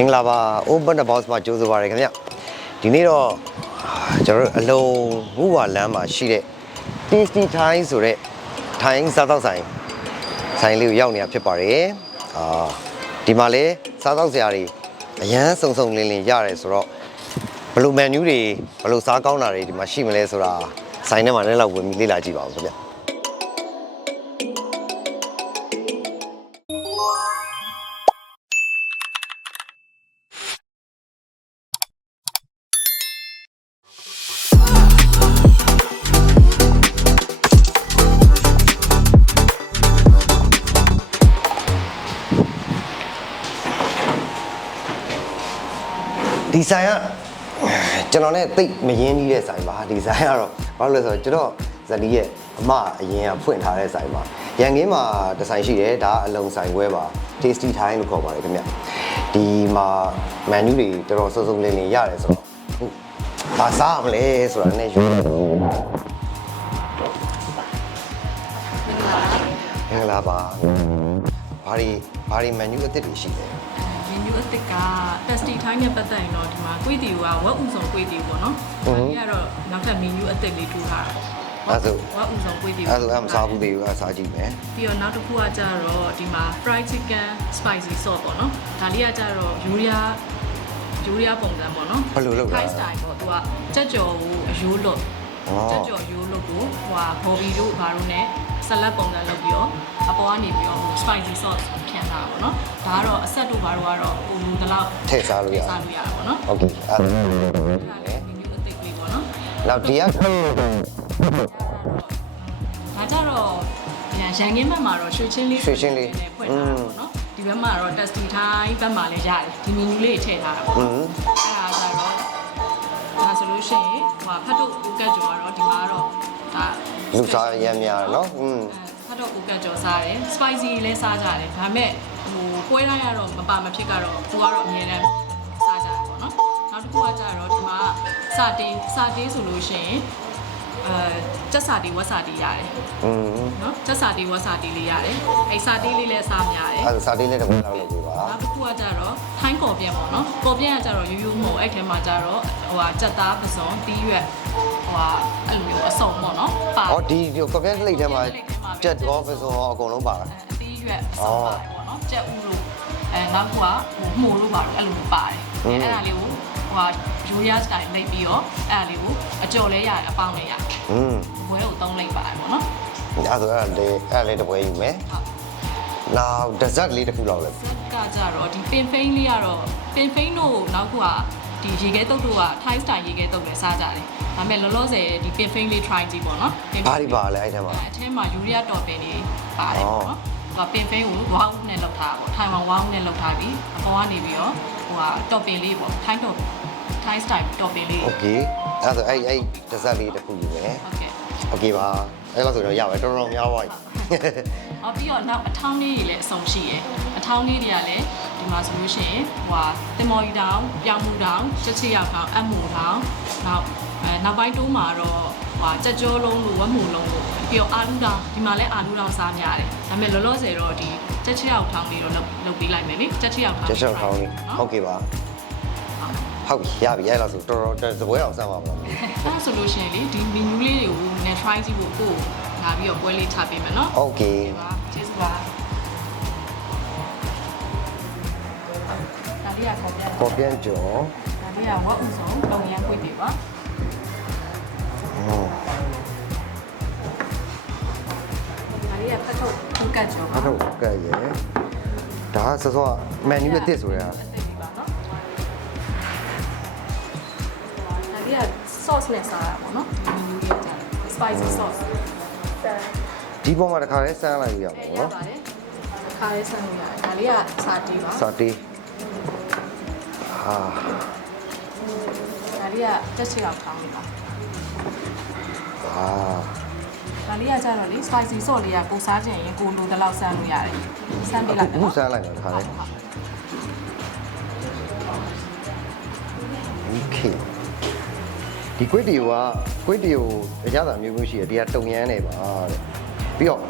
မင်္ဂလာပါ Open the Box မှာကြိုးစားပါရခင်ဗျဒီနေ့တော့ကျွန်တော်တို့အလုံးဝူဝါလမ်းမှာရှိတဲ့ Tasty Thai ဆိုတဲ့ Thai စားသောက်ဆိုင်ဆိုင်လေးကိုရောက်နေတာဖြစ်ပါတယ်အာဒီမှာလဲစားသောက်စရာတွေအရန်စုံစုံလင်းလင်းရတယ်ဆိုတော့ဘယ်လို menu တွေဘယ်လိုစားကောင်းတာတွေဒီမှာရှိမလဲဆိုတာဆိုင်ထဲမှာလည်းလောက်ဝင်ပြီးလေ့လာကြည့်ပါဦးခင်ဗျ ဆိုင်ကကျွန်တော်နဲ့တိတ်မရင်းနှီးတဲ့ဆိုင်ပါဒီဆိုင်ကတော့ဘာလို့လဲဆိုတော့ကျွန်တော်ဇလီရဲ့အမအရင်ကဖွင့်ထားတဲ့ဆိုင်ပါရန်ကင်းမှာဒီဆိုင်ရှိတယ်ဒါအလုံးဆိုင်ခွဲပါ tasty thai လို့ခေါ်ပါတယ်ခင်ဗျဒီမှာ menu တွေတော်တော်စုံစုံလင်းလင်းရတယ်ဆိုတော့ဟုတ်ဘာစားမလဲဆိုတာနဲ့ရွေးလိုက်တော့မင်္ဂလာပါဘာဒီဘာဒီ menu အသစ်တွေရှိတယ် မင်းမျိုးအစ်စ်က testy time နဲ့ပတ်သက်ရင်တော့ဒီမှာကွေးတီကဝက်ဥဆောင်ကွေးတီပေါ့နော်။ဒါကြီးကတော့နောက်ထပ် menu အစ်စ်လေးထူထားတာ။အဲ့ဒါဆိုဝက်ဥဆောင်ကွေးတီအဲ့ဒါဆိုအမစားဘူးသေးဘူးအဲ့ဒါစားကြည့်မယ်ပြီးတော့နောက်တစ်ခုကကြတော့ဒီမှာ fried chicken spicy sauce ပေါ့နော်။ဒါလေးကကြတော့ယူရီးယားယူရီးယားပုံစံပေါ့နော်ဘယ်လိုလုပ်လဲ Thai style ပေါ့သူကကြက်ကြော်ကိုအယိုးလွတ်ဩကြက်ကြော်ရိုးလို့ကိုဟိုဟာဘော်ဘီတို့ဘာတို့ ਨੇ ဆလတ်ပုံစံလုပ်ပြီးတော့အပေါ်ကနေပြီးတော့ spicy sauce ဖြန်းတာပေါ့နော် ဒါကတော့အဆက်တို့ဘာတို့ကတော့ဟိုလူတလောက် ထည့်စားလို့ရ စားလို့ရတာပေါ့နော် โอเคအဲ့ဒါ ဒါလည်းဒီမျိုးအသိလေးပေါ့နော် နောက်ဒီက ဒါကြတော့ရန်ရန်ကင်းဘက်မှာတော့ရွှေချင်းလေး ရွှေချင်းလေး နဲ့ဖွင့်ထားတာပေါ့နော်ဒီဘက်မှာတော့ testy time ဘက်မှာလည်းရတယ်ဒီ menu လေးထည့်ထားတာပေါ့ อื နော် ม အဲ့ဒါကြတော့ဒါဆိုလို့ရှိရင်ဟိုဖတ်တော့ကိုကတ်ကျော်ကတော့ဒီမှာတော့ဒါ လူစားရမ်းများတယ်နော်อืม ဖတ်တော့ကိုကတ်ကျော်စားတယ် spicy လည်းစားကြတယ်ဒါပေမဲ့ ဟိုပွဲတိုင်းကတော့မပါမဖြစ်ကတော့သူကတော့အမြဲတမ်းစားကြတယ်ပေါ့နော်နောက်တစ်ခုကကြတော့ဒီမှာစာတေးစာတေးဆိုလို့ရှိရင်အဲစက်စာတီဝက်စာတီရတယ်อืมနော်စက်စာတီဝက်စာတီလေးရတယ်အဲစာတေးလေးလည်းစားများတယ်အဲ့ဒါစားသေးလေးတစ်ခုလောက်လုပ်ပေးပါနောက်တစ်ခုကကြတော့ထိုင်းကော်ပြန်ပေါ့နော်ကော်ပြန်ကကြတော့ရိုးရိုးမဟုတ်အဲ့ထဲမှာကြတော့ဟိုဟာကြက်သားပစုံတီးရွက်ဟိုဟာအဲ့လိုမျိုးအစုံပေါ့နော်ပါဩဒီဒီကော်ပြန်လိတ်ထဲမှာကြက်ရောဖက်ဆိုအကုန်လုံးပါတာအတီးရွက်အစုံပါပေါ့နော် ကြက်ဥလို့အဲနောက်တစ်ခုကဟိုမှုလို့ပါတော့အဲ့လိုမျိုးပါတယ်အဲ့ဒါလေးကိုဟိုဟာရိုးရစတိုင်လိတ်ပြီးတော့အဲ့ဒါလေးကိုအကျော်လဲရတယ်အပေါင်းလဲရတယ်อืมဘွဲကိုသုံးလိုက်ပါတယ်ပေါ့နော်အဲ့ဒါဆိုအဲ့ဒါလေးအဲ့ဒါလေးတစ်ပွဲယူမယ်ဟုတ်နောက် dessert လေးတစ်ခုလောက်လဲဇက်ကကြတော့ဒီပင်ဖိန်းလေးကတော့ပင်ဖိန်းတို့နောက်ခုကဒီရေခဲတုပ်တို့က Thai style ရေခဲတုပ်လည်းစားကြတယ်။ဒါပေမဲ့လောလောဆယ်ဒီပင်ဖိန်းလေး try ကြည့်ပေါ့နော်။ပင်ဘာဒီပါလဲအဲ့ထဲမှာအထဲမှာယူရီးယားတော်ပင်လေးပါတယ်ပေါ့နော်။ ဟိုပင်ဖိန်းကိုဝါးဦးနဲ့လောက်ထားတာပေါ့။ထိုင်ဝမ်ဝါးဦးနဲ့လောက်ထားပြီးအပေါ်ကနေပြီးတော့ဟိုဟာတော်ပင်လေးပေါ့။ Thai တော် Thai style တော်ပင်လေး โอเคအဲ့ဒါဆိုအဲ့အဲ့ dessert လေးတစ်ခုယူမယ် ဟုတ်ကဲ့ โอเคပါအဲ့လောက်ဆိုတော့ရပါတယ်တော်တော်များပါပြီ ။အော်ပြီးတော့နောက်အထောင်းလေးတွေလည်းအစုံရှိရယ်။အထောင်းလေးတွေကလည်းဒီမှာဆိုလို့ရှိရင်ဟိုဟာတင်မော်ရီတောင်ပြောင်းမှုတောင်ချက်ချစ်ရောက်တောင်အမှုတောင်နောက်အဲနောက်ပိုင်းတိုးမှာတော့ ဟိုဟာကြက်ကြောလုံးလို့ဝက်မှုလုံးလို့ပြီးတော့အာလူတောင်ဒီမှာလည်းအာလူတောင်စားများတယ်။ဒါပေမဲ့လောလောဆယ်တော့ဒီချက်ချစ်ရောက်ထောင်းလေးတော့လုပ်လုပ်ပေးလိုက်မယ်လေ။ချက်ချစ်ရောက်ထောင်း ကျက်ချောက်ထောင်းလေးဟုတ်ကဲ့ပါဟုတ်ပြီရပြီအဲ့လောက်ဆိုတော်တော်သပွဲအောင်စမ်းပါမလား အဲ့ဒါဆိုလို့ရှိရင်လေဒီ menu လေးတွေကိုနည်း try ကြည့်ဖို့ကိုယ်လာပြီးတော့ပွဲလေးချပေးမယ်နော် โอเค ။ပါကျေးဇူးပါ။ဒါလေးကခေါ်ပြတယ် ကော်ပြန်ကျော် ဒါလေးကဝက်ဥဆောင်တုံရန်ခွေတွေပါ ဟုတ်ဒါလေးကဖတ်ထုတ်ခုတ်ကတ်ကျော်ဖပါတ်ထုတ်ကဲ့ရဲ့ဒါကစောစောမန်နူအသစ်ဆိုရတာအသိပြီပါနော်ဒါလေးက sauce နဲ့စားတာပေါ့နော်ဒီ menu လေးကကြာ spicy sauce ဒီပေါ်မှာတစ်ခါလဲစမ်းလိုက်ရပါရဘောနော်ပါတယ်ခါလေးဆန်းလို့ရတယ်ဒါလေးကစာတီးပါစာတေးဟာဒါလေးကတက်ချီလောက်ထောင်းလေးပါဟာ ဒါလေးကကြတော့လေ spicy sauce လေးကကိုစားချင်ရင်ကိုလိုတဲ့လောက်ဆန်းလို့ရတယ်ဆန်းပြလိုက်တယ်ခုနော်ဆန်းလိုက်မယ်ခါလေး okay ဒီကွေ့တီကကွေ့တီကိုအကြသာမျိုးမျိုးရှိတယ်ဒီကတုံရမ်းနေပါတဲ့ပြီးတော့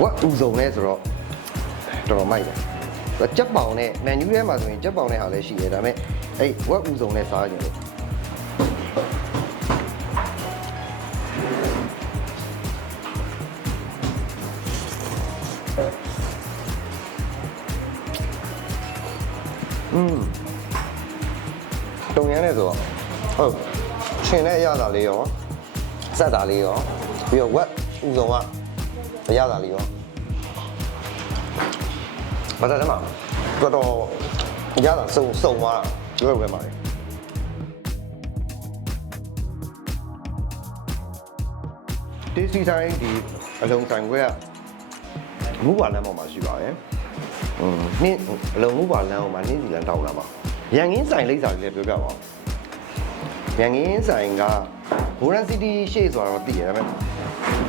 ဝက်ဥစုံလဲဆိုတော့တော်တော်မိုက်တယ်ဆိုတော့ကြက်ပောင်နဲ့မန်နျူးထဲမှာဆိုရင်ကြက်ပောင်နဲ့ဟာလည်းရှိတယ်ဒါပေမဲ့အဲ့ဝက်ဥစုံနဲ့စားကြတယ် อืมတုံရမ်းနေဆိုတော့ဟုတ်ရှင်နဲ့အရသာလေးရောစက်တာလေးရောပြီးတော့ဝက်ဥစုံကအရသာလေးရောဘာသာလဲမှာတော်တော်ရတာစုံစုံသွားတာလွယ်လွယ်ပါလေတေးစီတိုင်းဒီအလုံးဆိုင်ခွဲကမူပါလမ်းပေါ်မှာရှိပါတယ်။ อืมနင်းအလုံးမူပါလမ်းပေါ်မှာနင်းစီလမ်းတောင်းလာပါ။ရန်ကင်းဆိုင်လိမ့်စာလေးလည်းပြောပြပါဦး။ရန်ကင်းဆိုင်ကဘူရန်စီတီရှေ့ဆိုတော့သိရဒါပေမဲ့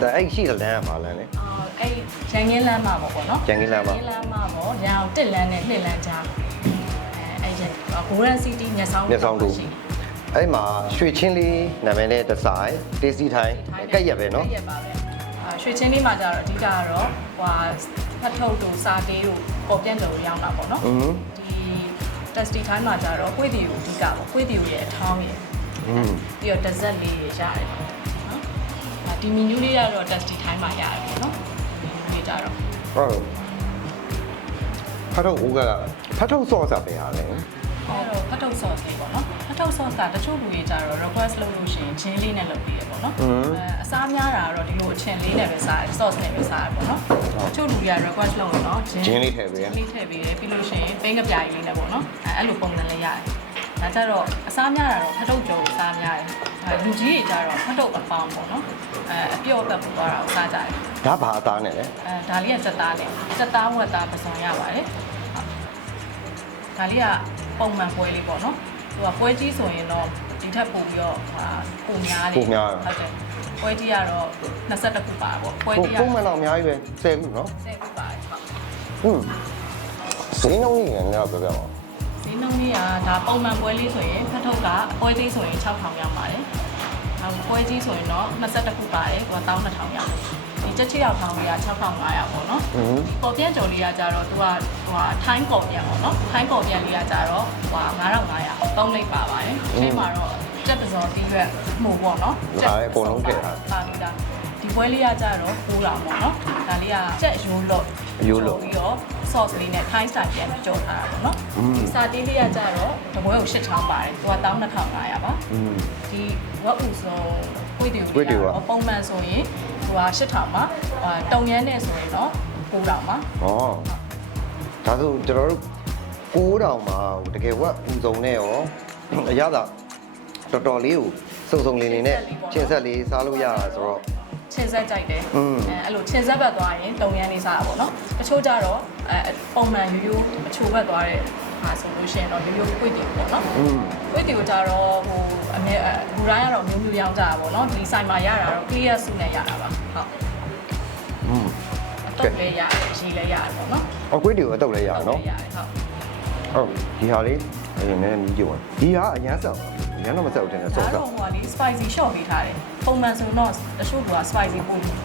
ဒါအဲ့ရှိတဲ့လမ်းကပါလမ်းလေအော်အဲ့ရန်ကင်းလမ်းမှာပေါ့ပေါ့နော်ရန်ကင်းလမ်းမှာရန်ကင်းလမ်းမှာပေါ့ညောင်တစ်လမ်းနဲ့နှစ်လမ်းကြားအဲအဲ့ဂိုရန်စီတီညဆောင်မျက်စောင်းတူအဲ့မှာရွှေချင်းလေးနာမည်နဲ့ဒီဇိုင်းတေးစီထိုင်းကက်ရက်ပဲနော်ကက်ရက်ပါပဲအာရွှေချင်းလေးမှာကြတော့အဓိကကတော့ဟွာ ဖတ်ထုတ်တို့စာတေးတို့ပေါ်ပြန့်တုံရောင်းတာပေါ့နော် อืม ဒီ testy time မှာကြတော့ကွေးတီကိုအဓိကပေါ့ကွေးတီကိုရဲ့အထောင်းရယ် อืม ပြီးတော့ dessert လေးရရတယ်နော်အာဒီ menu လေးကတော့ testy time မှာရတယ်ပေါ့နော်ဒီကြတော့ ဟုတ်ဖတ်တော့ဦးကဖတ်တော့စော့စားပဲဟာလေ အဲ့တော့ဖတ်ထုတ် sauce ကတချို့လူတွေကြတော့ request လုပ်လို့ရှိရင်ချင်းလေးနဲ့လုပ်ပေးရပေါ့နော်အဲအစားများတာကတော့ဒီလိုအချင်းလေးနဲ့ပဲစားတယ် sauce နဲ့ပဲစားတယ်ပေါ့နော်တချို့လူတွေက request လုပ်ရင်တော့ဂျင်းလေးထည့်ပေးရချင်းလေးထည့်ပေးတယ်ပြီးလို့ရှိရင်ပိန်းကပြားကြီးလေးနဲ့ပေါ့နော်အဲအဲ့လိုပုံစံလေးရတယ်ဒါကြတော့အစားများတာတော့ဖတ်ထုတ်ကြုံအစားများတယ်အဲလူကြီးတွေကြတော့ဖတ်ထုတ်အပေါင်းပေါ့နော်အဲအပြော့ဘက်ပူသွားတာကိုစားကြတယ်ဒါဘာအသားနဲ့လဲအဲဒါလေးကစက်သားနဲ့စက်သားဝက်သားပစုံရပါတယ်ဒါလေးကပုံမှန်ပွဲလေးပေါ့နော် သူကပွဲကြီးဆိုရင်တော့ဒီထက်ပိုပြီးတော့ဟာပုံများတယ်ဟုတ်တယ်ပွဲကြီးကတော့22ခုပါပေါ့ပွဲပုံကြီးကပုံမှန်တော့အများကြီးပဲ10ခုနော်10ခုပါတယ်ဟုတ်อืมစင်းလုံးကြီးလည်းတော့ပြောပြပါဦးဈေးနှုန်းလေးကဒါပုံမှန်ပွဲလေးဆိုရင်ဖတ်ထုတ်ကပွဲသေးဆိုရင်6000ရောက်ပါတယ်နောက်ပွဲကြီးဆိုရင်တော့22ခုပါတယ်သူက12000ရောက်ဒီ ချက်ချစ်ရောက်ထောင်လေးက6500ပေါ့နော်။ပေါ်ပြန်ကြော်လေးကကြတော့သူကဟိုဟာထိုင်းပေါ်ပြန်ပေါ့နော်။ထိုင်းပေါ်ပြန်လေးကကြတော့ဟိုဟာ9500သုံးလိပ်ပါပါတယ်။အဲဒီမှာတော့ကြက်ပစောပြီးရက်မှုပေါ့နော်။ဒါလည်းအကုန်လုံးထည့်ထားပါပြီလား။ဒီပွဲလေးကကြတော့9လောက်ပေါ့နော်။ဒါလေးကကြက်ရိုးလော့ရိုးလော့ပြီးတော့ sauce လေးနဲ့ Thai style ပြန်ကြော်ထားတာပေါ့နော်။ဒီစာတေးလေးကကြတော့တပွဲကို1000ချောင်းပါတယ်။သူက1500ပါ။ဒီဝက်ဥဆုံးွေတွေကအပုံမှန်ဆိုရင် ဟိုဟာ8000ပါတုံရမ်းနဲ့ဆိုရင်တော့9000ပါဩဒါဆိုကျွန်တော်တို့9000မှာတကယ်ဝက်ဥစုံနဲ့ရောအရသာတော်တော်လေးကိုစုံစုံလင်းလင်းနဲ့ချင်းဆက်လေးစားလို့ရတာဆိုတော့ချင်းဆက်ကြိုက်တယ်อืมအဲအဲ့လိုချင်းဆက်ဘက်သွားရင်တုံရမ်းနေစားတာပေါ့နော်တချို့ကြတော့အဲပုံမှန်ရိုးရိုးအချိုဘက်သွားတဲ့ ခါဆိုလို့ရှိရင်တော့ရိုးရိုးကွေ့တီပေါ့နော်ကွေ့တီကိုကြတော့ဟိုအမြဲဘူတိုင်းကတော့မျိုးမျိုးရောင်းကြတာပေါ့နော်ဒီဆိုင်မှာရတာတော့ clear စုနဲ့ရတာပါဟုတ်อืมအတုပ်လည်းရတယ်ရေလည်းရတယ်ပေါ့နော်အော်ကွေ့တီကိုအတုပ်လည်းရတာနော်ဟုတ်ဟုတ်ဒီဟာလေးအဲ့ဒီနည်းနည်းကြီးကြည့်ပါဒီဟာအရန်ဆောက်အရန်တော့မဆောက်တင်နဲ့ဆော့ဆော့ဒါတော့ဟိုကလေ spicy shot ပေးထားတယ်ပုံမှန်ဆိုတော့တချို့က spicy ပို့ထည့်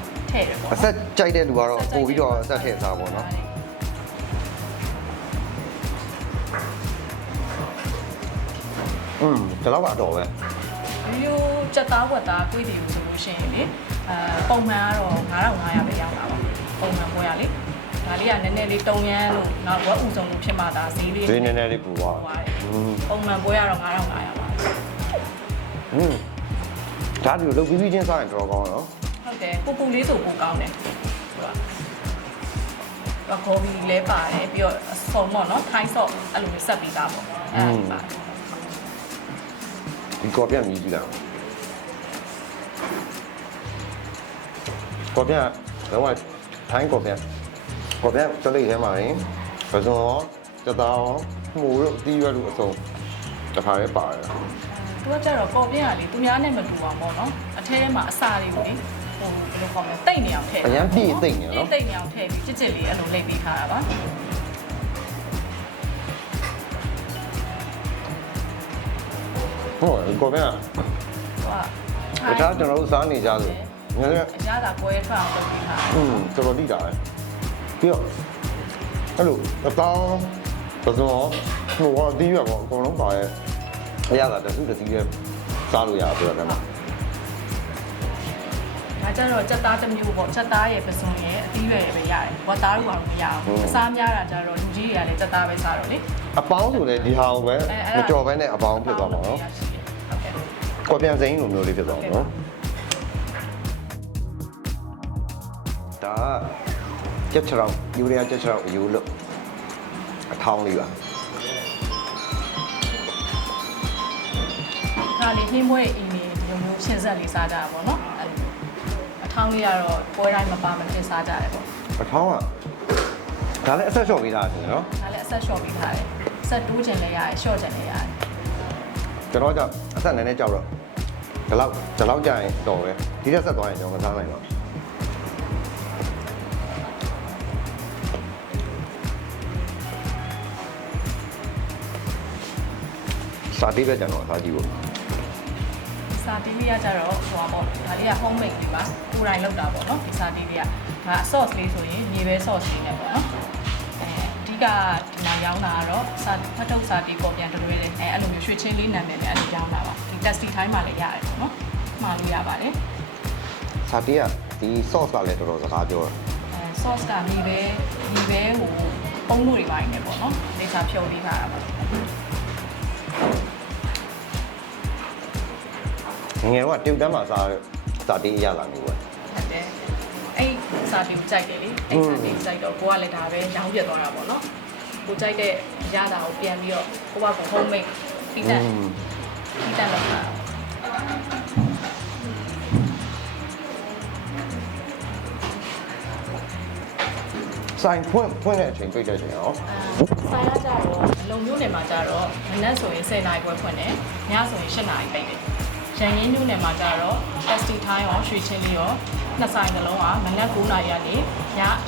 တယ်ပေါ့အဆက်ကြိုက်တဲ့လူကတော့ပို့ပြီးတော့အဆက်ထည့်စားပေါ့နော် อืมဒီလောက်ကတော့ပဲ ဒီလိုချက်သားဝက်သားတွေးတယ်ဆိုလို့ရှိရင်လေအဲပုံမှန်ကတော့9500ပဲရောက်တာပါပုံမှန်ပွဲရလေဒါလေးကနည်းနည်းလေးတုံရမ်းလို့နောက်ဝက်ဥစုံလို့ဖြစ်မှဒါဈေးလေး ဈေးနည်းနည်းလေးပူသွား ပါတယ် อืม ပုံမှန်ပွဲကတော့9500ပါ อืมဒါဒီလိုလုပ်ပြီးပြီးချင်းစားရင်တော်ကောင်းနော် ဟုတ်တယ်ပူပူလေးဆိုပူကောင်းတယ်ဟုတ်ပါတော့ဂိုဘီလဲပါတယ်ပြီးတော့အစုံပေါ့နော်ထိုင်းဆော့အဲ့လိုမျိုးဆက်ပြီးသားပေါ့အဲ့ဒါပါ ဒီကော်ပြတ်မြည်ကြည့်လိုက်ကော်ပြတ်တော့ထိုင်းကော်ပြတ်ကော်ပြတ်စလိတ်ထဲမှာရင်ပဇွန်ရောစသားရောမှုတို့အတီးရွက်တို့အစုံတစ်ခါလေးပါတယ်သူကကြတော့ကော်ပြင်းကလေသူများနဲ့မတူအောင်ပေါ့နော်အထဲထဲမှာအစာလေးကိုလေဟိုဘယ်လိုခေါ်မလဲတိတ်နေအောင်ထည့်အရန်ပြည့်သိမ့်နေနော်တိတ်နေအောင်ထည့်ပြီးချစ်ချစ်လေးအဲ့လိုလိပ်ပေးထားတာပါ ဟုတ်တယ်ကော်ပြတ်ဟိုကတခြားကျွန်တော်တို့စားနေကြဆိုငယ်ငယ်အရသာပွဲထွက်အောင်လုပ်ပေးထားอืมတော်တော်လိတာပဲပြီးတော့အဲ့လိုအတောင်းပစုံဟိုကအတီးရပေါ့အကုန်လုံးပါရဲ့အရသာတစ်စုတစ်စီးရဲ့စားလို့ရဆိုတော့လည်း ဒါကြတော့စက်သားတစ်မျိုးပေါ့စက်သားရဲ့ပစုံရဲ့အသီးရွယ်ရဲ့ပဲရတယ်ဝတ်သားတို့ကတော့မရဘူးအစားများတာကြတော့လူကြီးတွေကလည်းစက်သားပဲစားတော့လေအပေါင်းဆိုလေဒီဟာကိုပဲမကြော်ဘဲနဲ့အပေါင်းဖြစ်သွားမှာနော်ဟုတ်ကဲ့ကိုပြန်စိမ်းလိုမျိုးလေးဖြစ်သွားမှာနော်ဒါကကြက်ချောင်းယူရီးယားကြက်ချောင်းအယူလို့အထောင်းလေးပါဒါလေးနှင်းမွေးအင်းလေးဒီလိုမျိုးရှင်းဆက်လေးစားကြတာပေါ့နော်အဲ့လိုအ ထောင်းလေးကတော့ပွဲတိုင်းမပါမဖြစ်စားကြတယ်ပေါ့အထောင်းကဒါလည်းအဆက်လျှော့ပေးတာရှင်နော်ဒါလည်းအဆက်လျှော့ပေးထားတယ်ဆက်တိုးချင်လည်းရတယ်ရှော့ချင်လည်းရတယ်ကျွန်တော်ကအဆက်နည်းနည်းကြောက်တော့ဒီလောက်ဒီလောက်ကြာရင်တော်ပဲဒီတက်ဆက်သွားရင်ကျွန်တော်မစားနိုင်တော့စာတိပဲကျွန်တော်စားကြည့်ဖို့ စာတီးလေးကကြတော့ဟိုပါပေါ့ဒါလေးက home made လေးပါကိုယ်တိုင်လုပ်တာပေါ့နော်ဒီစာတီးလေးကဒါ sauce လေးဆိုရင်မြေပဲ sauce လေးနဲ့ပေါ့နော်အဲအဓိကဒီမှာရောင်းတာကတော့စာဖတ်ထုတ်စာတီးပေါ်ပြန်တွဲတယ်အဲအဲ့လိုမျိုးရွှေချင်းလေးနာမည်နဲ့အဲ့လိုရောင်းတာပါဒီ tasty time မှာလည်းရတယ်ပေါ့နော်မှာလို့ရပါတယ်စာတိကဒီ sauce ကလည်းတော်တော်စကားပြောတာအဲ sauce ကမြေပဲမြေပဲဟိုပုံလို့တွေပိုင်းနေပေါ့နော်နေစာဖြုတ်လေးထားတာပါ ငယ်ငယ်တော့တိတ်တန်းမှာစားစာတိအရလာနေပေါ့ဟုတ်တယ်အဲ့စာတီးကိုကြိုက်တယ်လေအဲ့စာတီးကိုကြိုက်တော့ကိုကလည်းဒါပဲရောင်းပြသွားတာပေါ့နော်ကိုကြိုက်တဲ့ရတာကိုပြန်ပြီးတော့ကိုကက home made ပြီးတဲ့ပြီးတဲ့လောက်တာဆိုင်ဖွင့်ဖွင့်တဲ့အချိန်ပြည့်တဲ့အချိန်ရောဆိုင်ရကြတော့လုံမျိုးနယ်မှာကြတော့မနက်ဆိုရင်10နာရီခွဲဖွင့်တယ်ညဆိုရင်10နာရီပိတ်တယ် ရန်ရင်းမျိုးနယ်မှာကြတော့ tasty time ရောရွှေချင်းလေးရောနှစ်ဆိုင်တစ်လုံးကမနက်9နာရီကနေည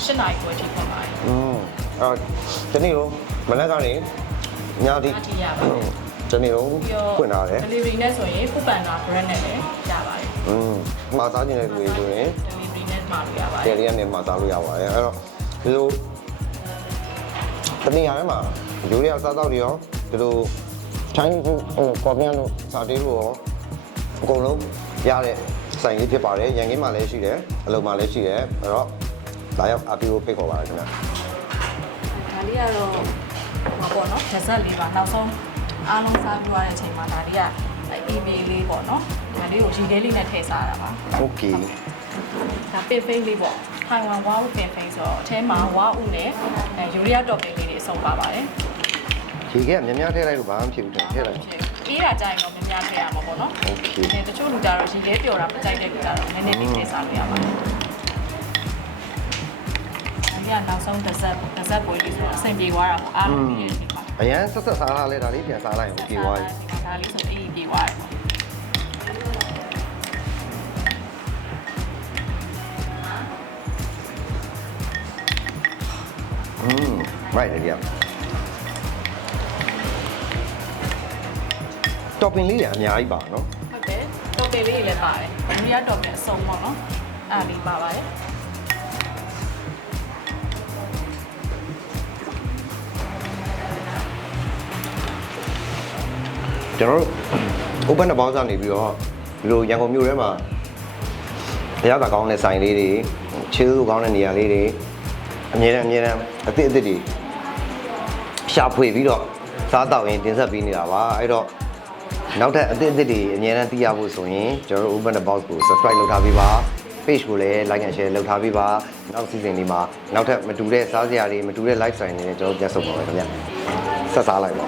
10နာရီခွဲထိဖွင့်ပါတယ် อืมအော်ဒီနေ့တော့မနက်ကနေညတိ အထိရပါတယ် ဒီနေ့တော့ ပြီးတော့ ဖွင့်ထားတယ် delivery နဲ့ဆိုရင် food panda brand နဲ့လည်းရပါတယ် อืมမှာစားခြင်းတဲ့လူတွေဆိုရင် delivery နဲ့မှာလို့ရပါတ တယ် ယ် လီကနေမှာစားလို့ရပါတယ်အဲ့တော့ဒီလိုတနည်းအားမှာယူရီးယားစားတော့တွေရောဒီလိုချိုင်းဟိုကော်ပြန်လို့စားတေးလို့ရော အကုန်လုံးရတဲ့ဆိုင်ကြီးဖြစ်ပါတယ်ရန်ကင်းမှာလည်းရှိတယ်အလုံမှာလည်းရှိတယ်အဲ့တော့လာရောက်အပီကိုဖိတ်ခေါ်ပါတယ်ခင်ဗျာ ဒါလေးကတော့ဟောပေါ့နော် dessert လေးပါနောက်ဆုံးအားလုံးစားပြီးသွားတဲ့အချိန်မှာဒါလေးက email လေးပေါ့နော်ဒါလေးကိုရေခဲလေးနဲ့ထည့်စားရတာပါ โอเค ဒါပင်ဖိန်းလေးပေါ့ထိုင်ဝမ်ဝါဥပင်ဖိန်းဆိုတော့အထဲမှာဝါဥနဲ့အဲယူရီးယားတော်ပင်လေးတွေအစုံပါပါတယ် ရေခဲကများများထည့်လိုက်လို့ဘာမှမဖြစ်ဘူးထည့်လိုက် အေးတာကြရင်တော့များများထည့်ရမှာပေါ့နော် โอเค အဲတချို့လူကြတော့ရေခဲပျော်တာမကြိုက်တဲ့လူကြတော့နည်းနည်းလေးထည့်စားလို့ရပါတယ်ဒီကနောက်ဆုံး dessert dessert ပွဲလေးဆိုတော့အဆင်ပြေသွားတာပေါ့အားလုံးပြည့်နေပါ အရန်ဆက်ဆက်စားထားလဲဒါလေးပြန်စားလိုက်ရင်โอเคသွားပြီ ဒါလေးဆိုအေးပြေသွားတယ်ပေါ့ อืมမိုက်တယ်ဗျာ တော့ပင်လေးတွေအများကြီးပါနော်ဟုတ်တယ်တော်ပင်လေးတွေလည်းပါတယ်ယူရီးယားတော်ပင်အစုံပေါ့နော်အားလေးပါပါတယ်ကျွန်တော်တို့ open တဲ့ဘောင်းစားနေပြီးတော့ဒီလိုရန်ကုန်မြို့ထဲမှာအရသာကောင်းတဲ့ဆိုင်လေးတွေချေးသူကောင်းတဲ့နေရာလေးတွေအမြဲတမ်းအမြဲတမ်းအသစ်အသစ်တွေရှာဖွေပြီးတော့စားတော့ရင်တင်ဆက်ပေးနေတာပါအဲ့တော့ နောက်ထပ်အသစ်အသစ်တွေအမြဲတမ်းသိရဖို့ဆိုရင်ကျွန်တော်တို့ open the box ကို subscribe လုပ်ထားပေးပါ page ကိုလည်း like and share လုပ်ထားပေးပါနောက် season လေးမှာနောက်ထပ်မတူတဲ့စားစရာတွေမတူတဲ့ live stream တွေနဲ့ကျွန်တော်တို့ပြန်ဆုပ်ပါမယ်ခင်ဗျဆက်စားလိုက်ပါ